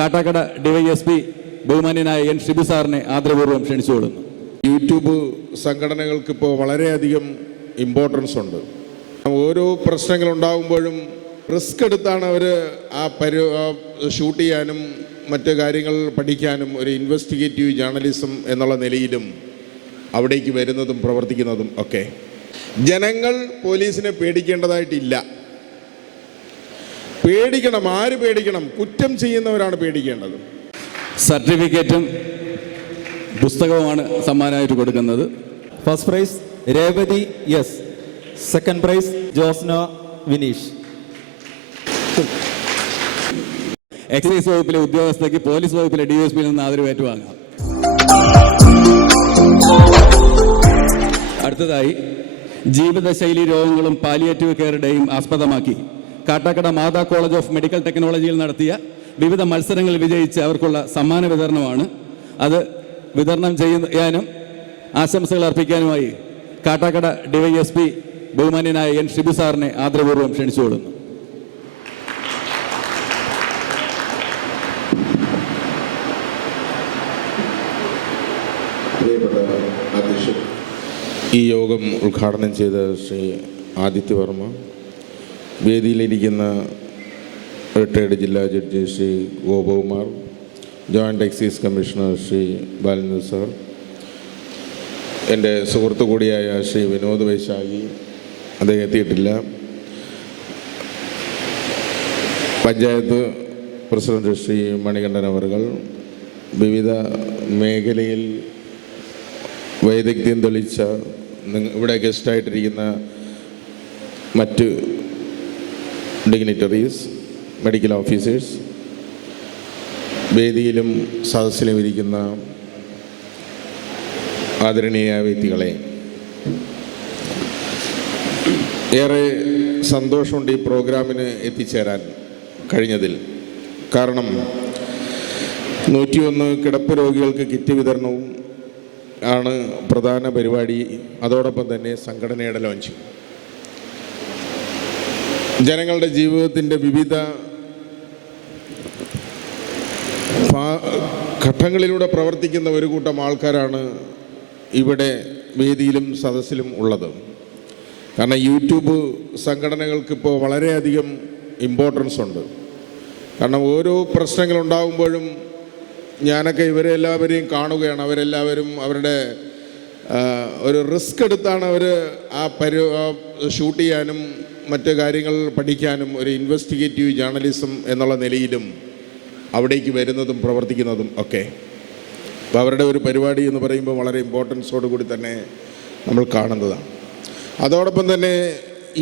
Kattakada DYSP ബഹുമാന്യനായ N Shibu സാറിനെ ആദരപൂർവം ക്ഷണിച്ചുകൊള്ളുന്നു. യൂട്യൂബ് സംഘടനകൾക്ക് ഇപ്പോൾ വളരെയധികം ഇമ്പോർട്ടൻസ് ഉണ്ട്. ഓരോ പ്രശ്നങ്ങൾ ഉണ്ടാകുമ്പോഴും റിസ്ക് എടുത്താണ് അവർ ആ പരി ഷൂട്ട് ചെയ്യാനും മറ്റു കാര്യങ്ങൾ പഠിക്കാനും ഒരു ഇൻവെസ്റ്റിഗേറ്റീവ് ജേർണലിസം എന്നുള്ള നിലയിലും അവിടേക്ക് വരുന്നതും പ്രവർത്തിക്കുന്നതും ഒക്കെ. ജനങ്ങൾ പോലീസിനെ പേടിക്കേണ്ടതായിട്ടില്ല. പേടിക്കണം ആര് പേടിക്കണം? കുറ്റം ചെയ്യുന്നവരാണ് പേടിക്കേണ്ടത്. സർട്ടിഫിക്കറ്റും പുസ്തകവുമാണ് സമ്മാനമായിട്ട് കൊടുക്കുന്നത്. First prize Revathi S second prize Josna Vineesh excise വകുപ്പിലെ ഉദ്യോഗസ്ഥയ്ക്ക് പോലീസ് വകുപ്പിലെ ഡി എസ് പിയിൽ നിന്ന് ആദരവേറ്റ് ഏറ്റുവാങ്ങാം. അടുത്തതായി ജീവിതശൈലി രോഗങ്ങളും പാലിയേറ്റീവ് കെയർ ഡേയും ആസ്പദമാക്കി. Kattakada Matha college of medical ടെക്നോളജിയിൽ നടത്തിയ വിവിധ മത്സരങ്ങളിൽ വിജയിച്ച് അവർക്കുള്ള സമ്മാന വിതരണമാണ്. അത് വിതരണം ചെയ്യാനും ആശംസകൾ അർപ്പിക്കാനുമായി കാട്ടാക്കട ഡിവൈഎസ്പി ബഹുമാന്യനായ എൻ ഷിബു സാറിനെ ആദരപൂർവം ക്ഷണിച്ചുകൊള്ളുന്നു ഈ യോഗം ഉദ്ഘാടനം ചെയ്ത ശ്രീ ആദിത്യ വർമ്മ വേദിയിലിരിക്കുന്ന റിട്ടയർഡ് ജില്ലാ judge Shri Gopakumar joint excise commissioner Shri Balanu sir എന്റെ സുഹൃത്തു കൂടിയായ ശ്രീ വിനോദ് വൈശാഖി അദ്ദേഹം എത്തിയിട്ടില്ല. പഞ്ചായത്ത് പ്രസിഡന്റ് ശ്രീ മണികണ്ഠൻ അവർകൾ വിവിധ മേഖലയിൽ വൈദഗ്ധ്യം തെളിച്ച ഇവിടെ ഗസ്റ്റായിട്ടിരിക്കുന്ന മറ്റ് ഡിഗ്നിറ്ററീസ് മെഡിക്കൽ ഓഫീസേഴ്സ് വേദിയിലും സദസ്സിലും ഇരിക്കുന്ന ആദരണീയ വ്യക്തികളെ ഏറെ സന്തോഷമുണ്ട് ഈ പ്രോഗ്രാമിന് എത്തിച്ചേരാൻ കഴിഞ്ഞതിൽ. കാരണം നൂറ്റിയൊന്ന് കിടപ്പ് രോഗികൾക്ക് കിറ്റ് വിതരണവും ആണ് പ്രധാന പരിപാടി. അതോടൊപ്പം തന്നെ സംഘടനയുടെ ലോഞ്ച്. ജനങ്ങളുടെ ജീവിതത്തിന്റെ വിവിധ ഘട്ടങ്ങളിലൂടെ പ്രവർത്തിക്കുന്ന ഒരു കൂട്ടം ആൾക്കാരാണ് ഇവിടെ വേദിയിലും സദസ്സിലും ഉള്ളത്. കാരണം യൂട്യൂബ് സംഘടനകൾക്കിപ്പോൾ വളരെയധികം ഇമ്പോർട്ടൻസ് ഉണ്ട്. കാരണം ഓരോ പ്രശ്നങ്ങൾ ഉണ്ടാകുമ്പോഴും ഞാനൊക്കെ ഇവരെ എല്ലാവരെയും കാണുകയാണ്. അവരെല്ലാവരും അവരുടെ ഒരു റിസ്ക് എടുത്താണ് അവർ ആ പരി ഷൂട്ട് ചെയ്യാനും മറ്റു കാര്യങ്ങൾ പഠിക്കാനും ഒരു ഇൻവെസ്റ്റിഗേറ്റീവ് ജേർണലിസം എന്നുള്ള നിലയിലും അവിടേക്ക് വരുന്നതും പ്രവർത്തിക്കുന്നതും ഒക്കെ. അപ്പോൾ അവരുടെ ഒരു പരിപാടി എന്ന് പറയുമ്പോൾ വളരെ ഇമ്പോർട്ടൻസോട് കൂടി തന്നെ നമ്മൾ കാണുന്നതാണ്. അതോടൊപ്പം തന്നെ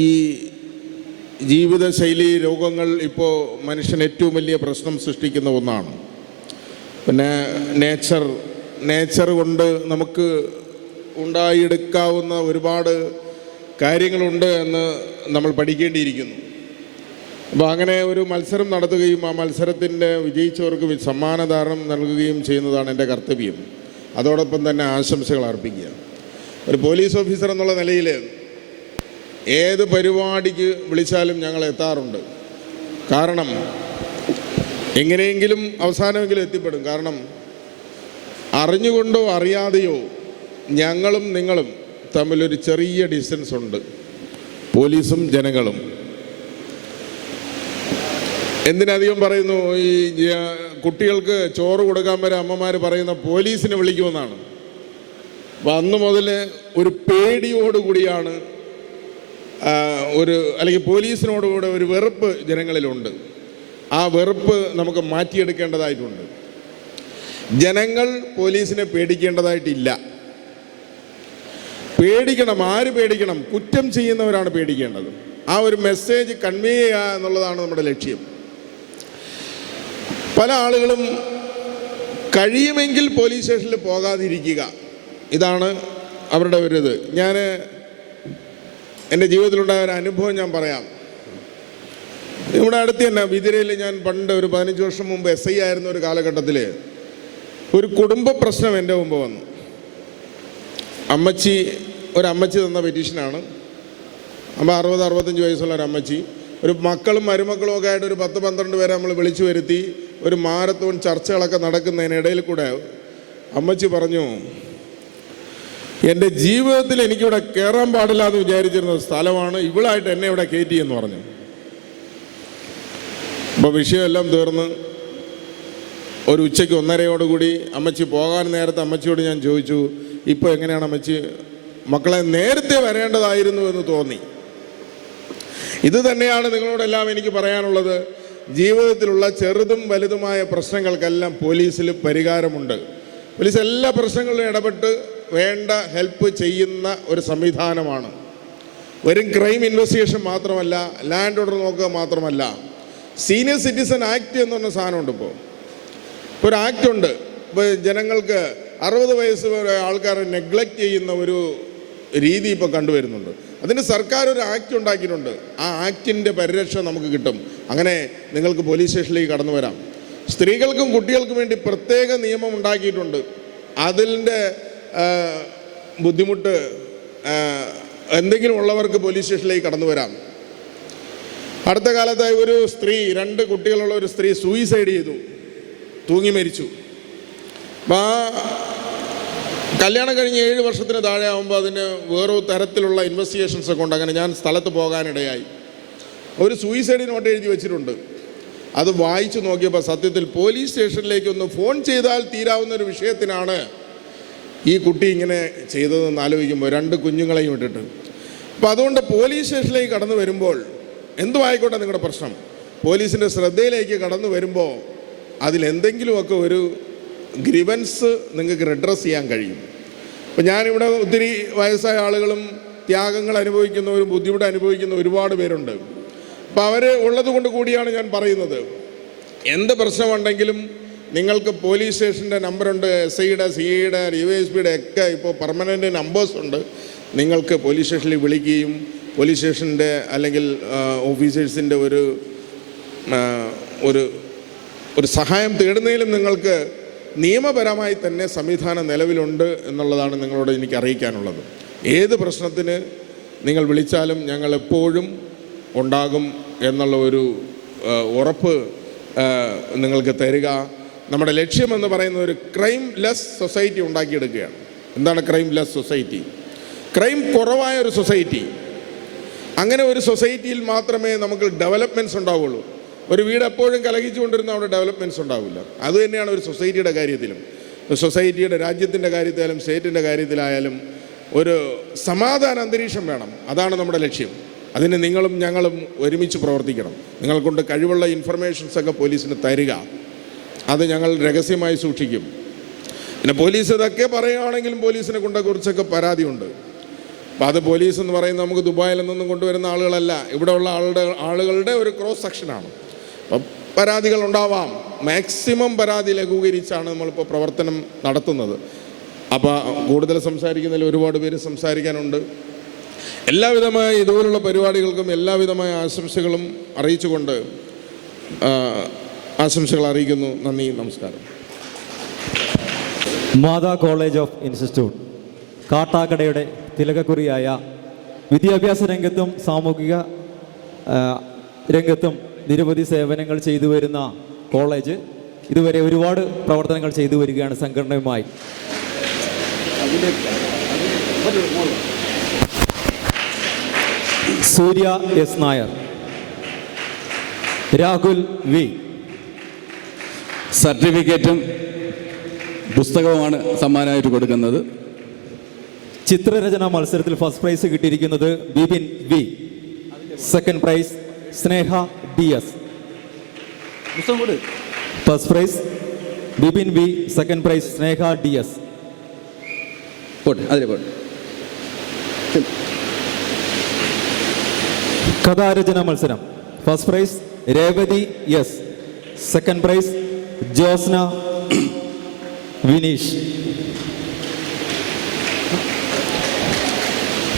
ഈ ജീവിതശൈലി രോഗങ്ങൾ ഇപ്പോൾ മനുഷ്യൻ ഏറ്റവും വലിയ പ്രശ്നം സൃഷ്ടിക്കുന്ന ഒന്നാണ്. പിന്നെ നേച്ചർ നേച്ചർ കൊണ്ട് നമുക്ക് ഉണ്ടായെടുക്കാവുന്ന ഒരുപാട് കാര്യങ്ങളുണ്ട് എന്ന് നമ്മൾ പഠിക്കേണ്ടിയിരിക്കുന്നു. അപ്പോൾ അങ്ങനെ ഒരു മത്സരം നടത്തുകയും ആ മത്സരത്തിന്റെ വിജയിച്ചവർക്ക് സമ്മാനദാനം നൽകുകയും ചെയ്യുന്നതാണ് എന്റെ കർത്തവ്യം. അതോടൊപ്പം തന്നെ ആശംസകൾ അർപ്പിക്കുക. ഒരു പോലീസ് ഓഫീസർ എന്നുള്ള നിലയിൽ ഏത് പരിപാടിക്ക് വിളിച്ചാലും ഞങ്ങൾ എത്താറുണ്ട്. കാരണം എങ്ങനെയെങ്കിലും അവസാനമെങ്കിലും എത്തിപ്പെടും. കാരണം അറിഞ്ഞുകൊണ്ടോ അറിയാതെയോ ഞങ്ങളും നിങ്ങളും തമ്മിലൊരു ചെറിയ ഡിസ്റ്റൻസ് ഉണ്ട്. പോലീസും ജനങ്ങളും. എന്തിനധികം പറയുന്നു ഈ കുട്ടികൾക്ക് ചോറ് കൊടുക്കാൻ വരെ അമ്മമാർ പറയുന്ന പോലീസിനെ വിളിക്കുമെന്നാണ്. അപ്പം അന്ന് മുതൽ ഒരു പേടിയോടുകൂടിയാണ് ഒരു അല്ലെങ്കിൽ പോലീസിനോടുകൂടെ ഒരു വെറുപ്പ് ജനങ്ങളിലുണ്ട്. ആ വെറുപ്പ് നമുക്ക് മാറ്റിയെടുക്കേണ്ടതായിട്ടുണ്ട്. ജനങ്ങൾ പോലീസിനെ പേടിക്കേണ്ടതായിട്ടില്ല. പേടിക്കണം ആര് പേടിക്കണം? കുറ്റം ചെയ്യുന്നവരാണ് പേടിക്കേണ്ടത്. ആ ഒരു മെസ്സേജ് കൺവേ ചെയ്യുക എന്നുള്ളതാണ് നമ്മുടെ ലക്ഷ്യം. പല ആളുകളും കഴിയുമെങ്കിൽ പോലീസ് സ്റ്റേഷനിൽ പോകാതിരിക്കുക. ഇതാണ് അവരുടെ ഒരു ഇത്. ഞാൻ എന്റെ ജീവിതത്തിലുണ്ടായ ഒരു അനുഭവം ഞാൻ പറയാം. ഇവിടെ അടുത്ത് തന്നെ വിതിരയിൽ ഞാൻ പണ്ട് ഒരു പതിനഞ്ച് വർഷം മുമ്പ് എസ് ഐ ആയിരുന്ന ഒരു കാലഘട്ടത്തിൽ ഒരു കുടുംബ പ്രശ്നം എന്റെ മുമ്പ് വന്നു. അമ്മച്ചി ഒരമ്മച്ചി തന്ന പെറ്റീഷനാണ്. അമ്മ അറുപത് അറുപത്തഞ്ച് വയസ്സുള്ള ഒരു അമ്മച്ചി ഒരു മക്കളും മരുമക്കളും ഒക്കെ ആയിട്ട് ഒരു പത്ത് പന്ത്രണ്ട് പേരെ നമ്മൾ വിളിച്ചു വരുത്തി ഒരു മാരത്തോൺ ചർച്ചകളൊക്കെ നടക്കുന്നതിനിടയിൽ കൂടെ അമ്മച്ചി പറഞ്ഞു എന്റെ ജീവിതത്തിൽ എനിക്കിവിടെ കയറാൻ പാടില്ല എന്ന് വിചാരിച്ചിരുന്ന സ്ഥലമാണ് ഇവളായിട്ട് എന്നെ ഇവിടെ കയറ്റി എന്ന് പറഞ്ഞു. അപ്പോൾ വിഷയമെല്ലാം തീർന്ന് ഒരു ഉച്ചയ്ക്ക് ഒന്നരയോടുകൂടി അമ്മച്ചി പോകാൻ നേരത്തെ അമ്മച്ചിയോട് ഞാൻ ചോദിച്ചു ഇപ്പോൾ എങ്ങനെയാണ് അമ്മച്ചി? മക്കളെ നേരത്തെ വരേണ്ടതായിരുന്നു എന്ന് തോന്നി. ഇത് തന്നെയാണ് നിങ്ങളോടെല്ലാം എനിക്ക് പറയാനുള്ളത്. ജീവിതത്തിലുള്ള ചെറുതും വലുതുമായ പ്രശ്നങ്ങൾക്കെല്ലാം പോലീസിൽ പരിഹാരമുണ്ട്. പോലീസ് എല്ലാ പ്രശ്നങ്ങളിലും ഇടപെട്ട് വേണ്ട ഹെൽപ്പ് ചെയ്യുന്ന ഒരു സംവിധാനമാണ്. വെറും ക്രൈം ഇൻവെസ്റ്റിഗേഷൻ മാത്രമല്ല ലാൻഡ് ഓർഡർ നോക്കുക മാത്രമല്ല സീനിയർ സിറ്റിസൺ ആക്ട് എന്ന് പറഞ്ഞ സാധനമുണ്ട് ഇപ്പോൾ ഇപ്പോൾ ഒരു ആക്ട് ഉണ്ട്. ഇപ്പോൾ ജനങ്ങൾക്ക് അറുപത് വയസ്സ് വരെ ആൾക്കാരെ നെഗ്ലക്റ്റ് ചെയ്യുന്ന ഒരു രീതി ഇപ്പോൾ കണ്ടുവരുന്നുണ്ട്. അതിന് സർക്കാർ ഒരു ആക്ട് ഉണ്ടാക്കിയിട്ടുണ്ട്. ആ ആക്ടിന്റെ പരിരക്ഷ നമുക്ക് കിട്ടും. അങ്ങനെ നിങ്ങൾക്ക് പോലീസ് സ്റ്റേഷനിലേക്ക് കടന്നു വരാം. സ്ത്രീകൾക്കും കുട്ടികൾക്കും വേണ്ടി പ്രത്യേക നിയമം ഉണ്ടാക്കിയിട്ടുണ്ട്. അതിന്റെ ബുദ്ധിമുട്ട് എന്തെങ്കിലും ഉള്ളവർക്ക് പോലീസ് സ്റ്റേഷനിലേക്ക് കടന്നു വരാം. അടുത്ത കാലത്തായി ഒരു സ്ത്രീ രണ്ട് കുട്ടികളുള്ള ഒരു സ്ത്രീ സൂയിസൈഡ് ചെയ്തു. തൂങ്ങി മരിച്ചു. അപ്പം ആ കല്യാണം കഴിഞ്ഞ് ഏഴ് വർഷത്തിന് താഴെ ആകുമ്പോൾ അതിന് വേറെ തരത്തിലുള്ള ഇൻവെസ്റ്റിഗേഷൻസ് ഒക്കെ ഉണ്ട്. അങ്ങനെ ഞാൻ സ്ഥലത്ത് പോകാനിടയായി. ഒരു സൂയിസൈഡ് നോട്ട് എഴുതി വെച്ചിട്ടുണ്ട്. അത് വായിച്ചു നോക്കിയപ്പോൾ സത്യത്തിൽ പോലീസ് സ്റ്റേഷനിലേക്ക് ഒന്ന് ഫോൺ ചെയ്താൽ തീരാവുന്ന ഒരു വിഷയത്തിനാണ് ഈ കുട്ടി ഇങ്ങനെ ചെയ്തതെന്ന് ആലോചിക്കുമ്പോൾ രണ്ട് കുഞ്ഞുങ്ങളെയും ഇട്ടിട്ട്. അപ്പോൾ അതുകൊണ്ട് പോലീസ് സ്റ്റേഷനിലേക്ക് കടന്നു വരുമ്പോൾ എന്തു ആയിക്കോട്ടെ നിങ്ങളുടെ പ്രശ്നം. പോലീസിന്റെ ശ്രദ്ധയിലേക്ക് കടന്നു വരുമ്പോൾ അതിലെന്തെങ്കിലുമൊക്കെ ഒരു ഗ്രിവൻസ് നിങ്ങൾക്ക് റെഡ്രസ് ചെയ്യാൻ കഴിയും. അപ്പം ഞാനിവിടെ ഒത്തിരി വയസ്സായ ആളുകളും ത്യാഗങ്ങൾ അനുഭവിക്കുന്നവരും ബുദ്ധിമുട്ട് അനുഭവിക്കുന്ന ഒരുപാട് പേരുണ്ട്. അപ്പം അവർ ഉള്ളത് കൊണ്ട് കൂടിയാണ് ഞാൻ പറയുന്നത്. എന്ത് പ്രശ്നമുണ്ടെങ്കിലും നിങ്ങൾക്ക് പോലീസ് സ്റ്റേഷന്റെ നമ്പറുണ്ട് എസ് ഐയുടെ സി ഐയുടെ ഡി എസ് പിയുടെ ഒക്കെ ഇപ്പോൾ പെർമനന്റ് നമ്പേഴ്സ് ഉണ്ട്. നിങ്ങൾക്ക് പോലീസ് സ്റ്റേഷനിൽ വിളിക്കുകയും പോലീസ് സ്റ്റേഷന്റെ അല്ലെങ്കിൽ ഓഫീസേഴ്സിന്റെ ഒരു ഒരു ഒരു സഹായം തേടുന്നതിലും നിങ്ങൾക്ക് നിയമപരമായി തന്നെ സംവിധാനം നിലവിലുണ്ട് എന്നുള്ളതാണ് നിങ്ങളോട് എനിക്ക് അറിയിക്കാനുള്ളത്. ഏത് പ്രശ്നത്തിന് നിങ്ങൾ വിളിച്ചാലും ഞങ്ങൾ എപ്പോഴും ഉണ്ടാകും എന്നുള്ള ഒരു ഉറപ്പ് നിങ്ങൾക്ക് തരിക. നമ്മുടെ ലക്ഷ്യമെന്ന് പറയുന്ന ഒരു ക്രൈം ലെസ് സൊസൈറ്റി ഉണ്ടാക്കിയെടുക്കുകയാണ്. എന്താണ് ക്രൈം ലെസ് സൊസൈറ്റി? ക്രൈം കുറവായ ഒരു സൊസൈറ്റി. അങ്ങനെ ഒരു സൊസൈറ്റിയിൽ മാത്രമേ നമുക്ക് ഡെവലപ്മെന്റ്സ് ഉണ്ടാവുള്ളൂ ഒരു വീട് എപ്പോഴും കലഹിച്ചുകൊണ്ടിരുന്ന അവിടെ ഡെവലപ്മെന്റ്സ് ഉണ്ടാവില്ല. അതുതന്നെയാണ് ഒരു സൊസൈറ്റിയുടെ കാര്യത്തിലും. സൊസൈറ്റിയുടെ രാജ്യത്തിന്റെ കാര്യത്തിലായാലും സ്റ്റേറ്റിന്റെ കാര്യത്തിലായാലും ഒരു സമാധാന അന്തരീക്ഷം വേണം. അതാണ് നമ്മുടെ ലക്ഷ്യം. അതിന് നിങ്ങളും ഞങ്ങളും ഒരുമിച്ച് പ്രവർത്തിക്കണം. നിങ്ങൾക്കൊണ്ട് കഴിവുള്ള ഇൻഫർമേഷൻസ് ഒക്കെ പോലീസിന് തരിക. അത് ഞങ്ങൾ രഹസ്യമായി സൂക്ഷിക്കും. പിന്നെ പോലീസ് ഇതൊക്കെ പറയുകയാണെങ്കിലും പോലീസിനെ കൊണ്ട് കുറിച്ചൊക്കെ പരാതിയുണ്ട്. അപ്പം അത് പോലീസ് എന്ന് പറയുന്നത് നമുക്ക് ദുബായിൽ നിന്നും കൊണ്ടുവരുന്ന ആളുകളല്ല. ഇവിടെ ഉള്ള ആളുടെ ആളുകളുടെ ഒരു ക്രോസ് സെക്ഷനാണ് പരാതികൾ ഉണ്ടാവാം മാക്സിമം പരാതി ലഘൂകരിച്ചാണ് നമ്മളിപ്പോൾ പ്രവർത്തനം നടത്തുന്നത്. അപ്പോൾ കൂടുതൽ സംസാരിക്കുന്നതിൽ ഒരുപാട് പേര് സംസാരിക്കാനുണ്ട്. എല്ലാവിധമായ ഇതുപോലുള്ള പരിപാടികൾക്കും എല്ലാവിധമായ ആശംസകളും അറിയിച്ചുകൊണ്ട് ആശംസകൾ അറിയിക്കുന്നു. നന്ദി നമസ്കാരം. മാതാ കോളേജ് ഓഫ് ഇൻസ്റ്റിറ്റ്യൂട്ട് കാട്ടാക്കടയുടെ തിലകക്കുറിയായ വിദ്യാഭ്യാസ രംഗത്തും സാമൂഹിക രംഗത്തും നിരവധി സേവനങ്ങൾ ചെയ്തു വരുന്ന കോളേജ് ഇതുവരെ ഒരുപാട് പ്രവർത്തനങ്ങൾ ചെയ്തു വരികയാണ് സംഘടനയുമായി. Surya S Nair Rahul V. സർട്ടിഫിക്കറ്റും പുസ്തകവുമാണ് സമ്മാനമായിട്ട് കൊടുക്കുന്നത്. ചിത്രരചന മത്സരത്തിൽ ഫസ്റ്റ് പ്രൈസ് കിട്ടിയിരിക്കുന്നത് Bipin V. Second prize Sneha D S first prize Bipin B second prize Sneha D S പോട്ടെ അതിലെ പോട്ടെ. കഥാരചന മത്സരം. First prize Revathi S second prize Josna Vineesh.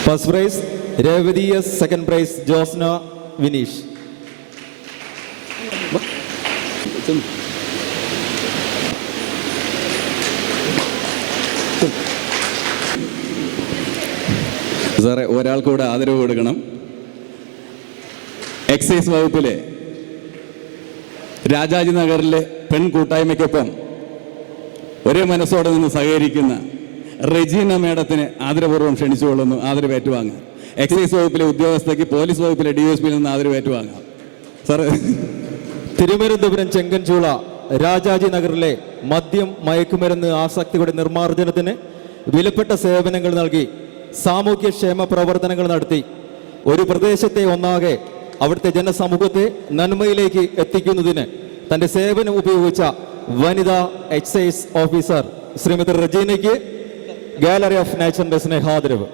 First prize Revathi S second prize Josna Vineesh സാറേ ഒരാൾക്കൂടെ ആദരവ് കൊടുക്കണം. Excise വകുപ്പിലെ രാജാജി നഗറിലെ പെൺകൂട്ടായ്മയ്ക്കൊപ്പം ഒരേ മനസ്സോടെ നിന്ന് സഹകരിക്കുന്ന റെജീന മേഡത്തിന് ആദരപൂർവം ക്ഷണിച്ചുകൊള്ളുന്നു ആദരവ് ഏറ്റുവാങ്ങാം എക്സൈസ് വകുപ്പിലെ ഉദ്യോഗസ്ഥയ്ക്ക് പോലീസ് വകുപ്പിലെ ഡി എസ് പിയിൽ നിന്ന് ആദരവ് ഏറ്റുവാങ്ങാം സാറ്. തിരുവനന്തപുരം ചെങ്കൻചൂള രാജാജി നഗറിലെ മദ്യം മയക്കുമരുന്ന് ആസക്തിയുടെ നിർമ്മാർജനത്തിന് വിലപ്പെട്ട സേവനങ്ങൾ നൽകി സാമൂഹ്യക്ഷേമ പ്രവർത്തനങ്ങൾ നടത്തി. ഒരു പ്രദേശത്തെ ഒന്നാകെ അവിടുത്തെ ജനസമൂഹത്തെ നന്മയിലേക്ക് എത്തിക്കുന്നതിന് തന്റെ സേവനം ഉപയോഗിച്ച വനിതാ എക്സൈസ് ഓഫീസർ ശ്രീമതി റജീനയ്ക്ക് ഗാലറി ഓഫ് നേച്ചറിന്റെ സ്നേഹാദരവ്.